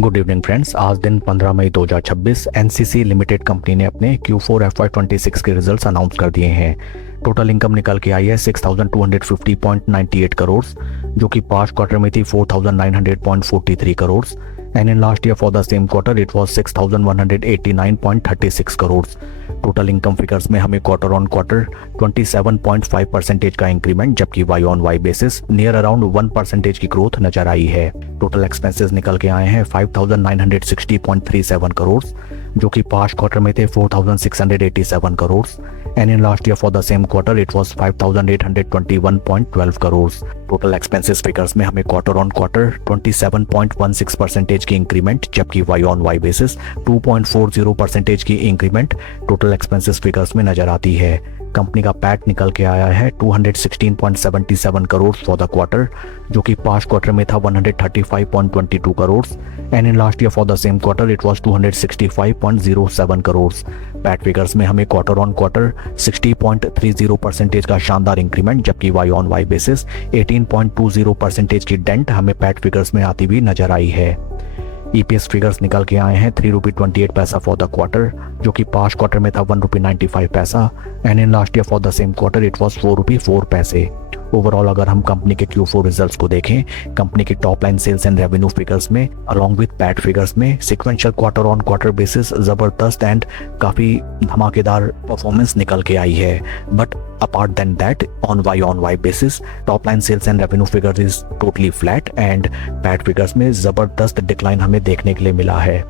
Good evening friends. आज दिन 15 मई 2026 NCC limited company ने अपने Q4 FY26 के रिजल्ट्स अनाउंस कर दिए हैं। टोटल इनकम निकल के आई है 6250.98 करोड़, जो कि पास्ट क्वार्टर में थी 4900.43 crore and in last year for the same quarter it was 6189.36 crore. Total income figures में हमें क्वार्टर ऑन क्वार्टर 27.5% का इंक्रीमेंट, जबकि Y on Y basis near around 1% की ग्रोथ नजर आई है। टोटल एक्सपेंसेस निकल के आए हैं 5960.37 करोड़, जो कि पास्ट क्वार्टर में थे 4687 crore and in last year for the same quarter it was 5821.12 crore. Total expenses figures में हमें क्वार्टर ऑन क्वार्टर 27.16% की इंक्रीमेंट, जबकि वाई ऑन वाई बेसिस 2.40% की इंक्रीमेंट टोटल एक्सपेंसेस फिगर्स में नजर आती है। कंपनी का पैट निकल के आया है 216.77 करोड़ फॉर द क्वार्टर, जो कि पास्ट क्वार्टर में था 135.22 crore and in last year for the same quarter it was 265.07 crore. PAT figures में हमें क्वार्टर ऑन क्वार्टर 60.30% का शानदार इंक्रीमेंट, जबकि वाई ऑन वाई बेसिस 18.20% की डेंट हमें पैट फिगर्स में आती हुई नजर आई है। ईपीएस फिगर्स निकल के आए हैं 3 रुपी 28 पैसा फॉर द क्वार्टर, जो कि पास्ट क्वार्टर में था 1 रुपी 95 पैसा and in last year for the same quarter it was 4 रुपी 4 पैसे। ओवरऑल अगर हम कंपनी के Q4 रिजल्ट्स को देखें, कंपनी की top line sales and revenue figures में अलॉन्ग विद पैट फिगर्स में sequential quarter on quarter basis जबरदस्त एंड काफी धमाकेदार परफॉर्मेंस निकल के आई है। But apart then that on Y basis top line sales and revenue figures is totally flat and PAT figures में जबरदस्त डिक्लाइन हमें देखने के लिए मिला है।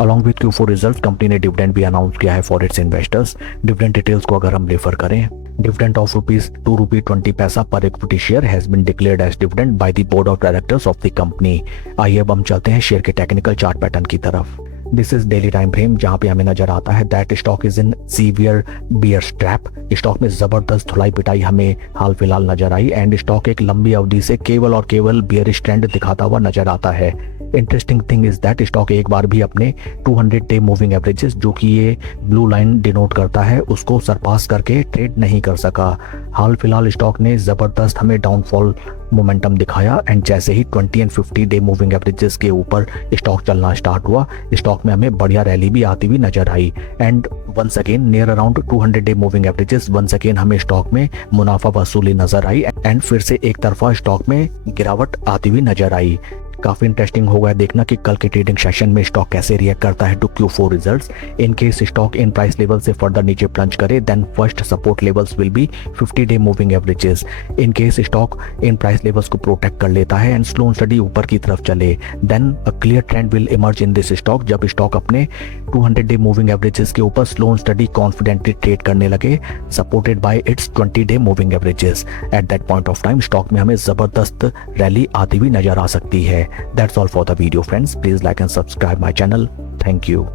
Along with Q4 result company ने डिविडेंड भी अनाउंस किया है for its investors. Dividend details को अगर हम रेफर करें, डिविडेंड ऑफ ₹2 रुपी 20 पैसा पर equity share has been declared as dividend by the board of directors of the company. आइए अब हम चलते हैं शेयर के टेक्निकल चार्ट पैटर्न की तरफ। This is daily time frame, जहां पे हमें नजर आता है that stock is in severe bear trap. Stock में जबरदस्त धुलाई पिटाई हमें हाल फिलहाल नजर आई एंड स्टॉक एक लंबी अवधि से केवल और केवल बियरिश ट्रेंड दिखाता हुआ नजर आता है। Interesting thing is that stock एक बार भी अपने 200 डे मूविंग एवरेजेस, जो कि ये ब्लू लाइन डिनोट करता है, उसको सरपास करके ट्रेड नहीं कर सका। हाल फिलहाल स्टॉक ने जबरदस्त हमें डाउनफॉल मोमेंटम दिखाया एंड जैसे ही 20 एंड 50 डे मूविंग एवरेजेस के ऊपर स्टॉक चलना स्टार्ट हुआ, स्टॉक में हमें बढ़िया रैली भी आती हुई नजर आई and once again near around 200 day moving averages once again हमें स्टॉक में मुनाफा वसूली नजर आई एंड फिर से एक तरफा स्टॉक में गिरावट आती हुई नजर आई। काफी इंटरेस्टिंग होगा देखना कि कल के ट्रेडिंग सेशन में स्टॉक कैसे रिएक्ट करता है to Q4 results. In case stock इन प्राइस लेवल से फर्दर नीचे प्लंज करे, then first support levels will be 50 day moving averages. In case stock इन प्राइस लेवल्स को प्रोटेक्ट कर लेता है एंड स्लो एंड स्टडी ऊपर की तरफ चले, then a clear trend will emerge in this stock. जब स्टॉक अपने 200 डे मूविंग एवरेजेस के ऊपर slow and steady confidently trade करने लगे, supported by its 20 day moving averages, at that point of time stock में हमें जबरदस्त रैली आती हुई नजर आ सकती है। That's all for the video friends. Please like and subscribe my channel. Thank you.